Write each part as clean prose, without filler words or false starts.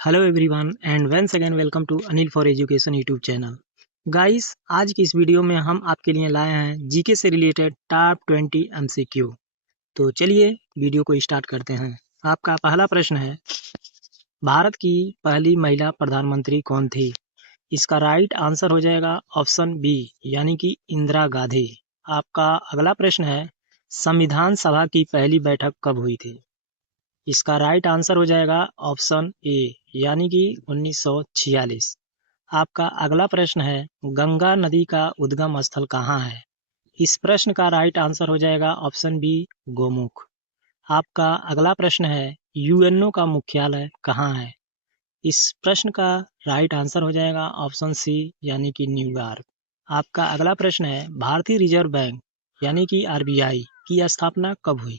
Hello everyone and once again welcome to Anil for education YouTube channel. Guys, आज की इस video में हम आपके लिए लाए हैं जीके से रिलेटेड टॉप 20 एमसीक्यू। तो चलिए वीडियो को स्टार्ट करते हैं। आपका पहला प्रश्न है, भारत की पहली महिला प्रधानमंत्री कौन थी? इसका राइट आंसर हो जाएगा ऑप्शन बी, यानी कि इंदिरा गांधी। आपका अगला प्रश्न है, संविधान सभा की पहली बैठक कब हुई थी? इसका राइट आंसर हो जाएगा ऑप्शन ए, यानी कि 1946। आपका अगला प्रश्न है, गंगा नदी का उद्गम स्थल कहाँ है? इस प्रश्न का राइट आंसर हो जाएगा ऑप्शन बी, गोमुख। आपका अगला प्रश्न है, यूएनओ का मुख्यालय कहाँ है? इस प्रश्न का राइट आंसर हो जाएगा ऑप्शन सी, यानी कि न्यूयॉर्क। आपका अगला प्रश्न है, भारतीय रिजर्व बैंक यानी कि आरबीआई की स्थापना कब हुई?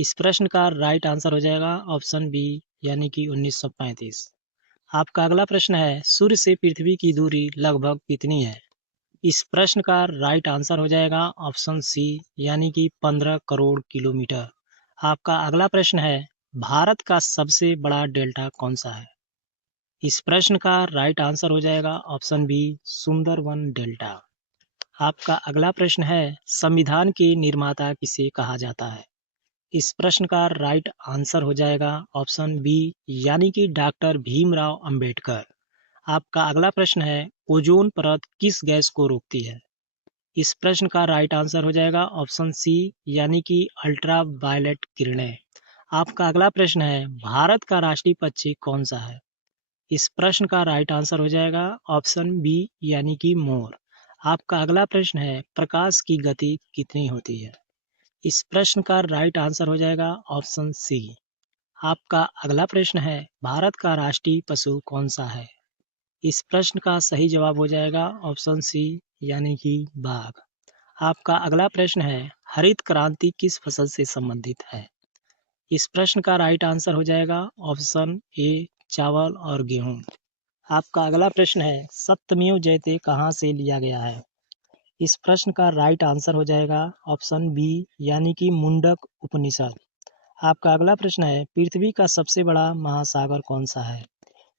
इस प्रश्न का राइट आंसर हो जाएगा ऑप्शन बी, यानी कि 1935। आपका अगला प्रश्न है, सूर्य से पृथ्वी की दूरी लगभग कितनी है? इस प्रश्न का राइट आंसर हो जाएगा ऑप्शन सी, यानी कि 15 करोड़ किलोमीटर। आपका अगला प्रश्न है, भारत का सबसे बड़ा डेल्टा कौन सा है? इस प्रश्न का राइट आंसर हो जाएगा ऑप्शन बी, सुंदरवन डेल्टा। आपका अगला प्रश्न है, संविधान के निर्माता किसे कहा जाता है? इस प्रश्न का राइट आंसर हो जाएगा ऑप्शन बी, यानी कि डॉक्टर भीमराव अंबेडकर। आपका अगला प्रश्न है, ओजोन परत किस गैस को रोकती है? इस प्रश्न का राइट आंसर हो जाएगा ऑप्शन सी, यानी कि अल्ट्रा वायलेट किरणें। आपका अगला प्रश्न है, भारत का राष्ट्रीय पक्षी कौन सा है? इस प्रश्न का राइट आंसर हो जाएगा ऑप्शन बी, यानी कि मोर। आपका अगला प्रश्न है, प्रकाश की गति कितनी होती है? इस प्रश्न का राइट आंसर हो जाएगा ऑप्शन सी। आपका अगला प्रश्न है, भारत का राष्ट्रीय पशु कौन सा है? इस प्रश्न का सही जवाब हो जाएगा ऑप्शन सी, यानी कि बाघ। आपका अगला प्रश्न है, हरित क्रांति किस फसल से संबंधित है? इस प्रश्न का राइट आंसर हो जाएगा ऑप्शन ए, चावल और गेहूं। आपका अगला प्रश्न है, सत्यमेव जयते कहाँ से लिया गया है? इस प्रश्न का राइट आंसर हो जाएगा ऑप्शन बी, यानी कि मुंडक उपनिषद। आपका अगला प्रश्न है, पृथ्वी का सबसे बड़ा महासागर कौन सा है?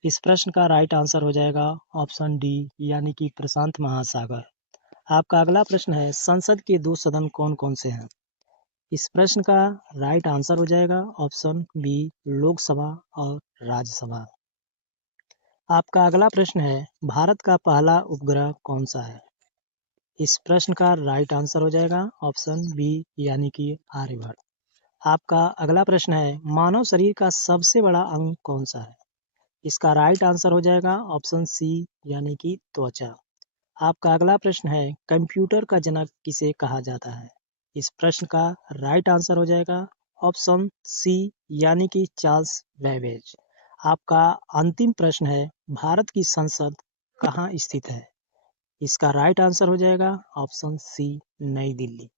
इस प्रश्न का राइट आंसर हो जाएगा ऑप्शन डी, यानी कि प्रशांत महासागर। आपका अगला प्रश्न है, संसद के दो सदन कौन कौन से हैं? इस प्रश्न का राइट आंसर हो जाएगा ऑप्शन बी, लोकसभा और राज्यसभा। आपका अगला प्रश्न है, भारत का पहला उपग्रह कौन सा है? इस प्रश्न का राइट आंसर हो जाएगा ऑप्शन बी, यानी कि आर्यभट्ट। आपका अगला प्रश्न है, मानव शरीर का सबसे बड़ा अंग कौन सा है? इसका राइट आंसर हो जाएगा ऑप्शन सी, यानी कि त्वचा। आपका अगला प्रश्न है, कंप्यूटर का जनक किसे कहा जाता है? इस प्रश्न का राइट आंसर हो जाएगा ऑप्शन सी, यानी कि चार्ल्स बेबेज। आपका अंतिम प्रश्न है, भारत की संसद कहाँ स्थित है? इसका राइट आंसर हो जाएगा ऑप्शन सी, नई दिल्ली।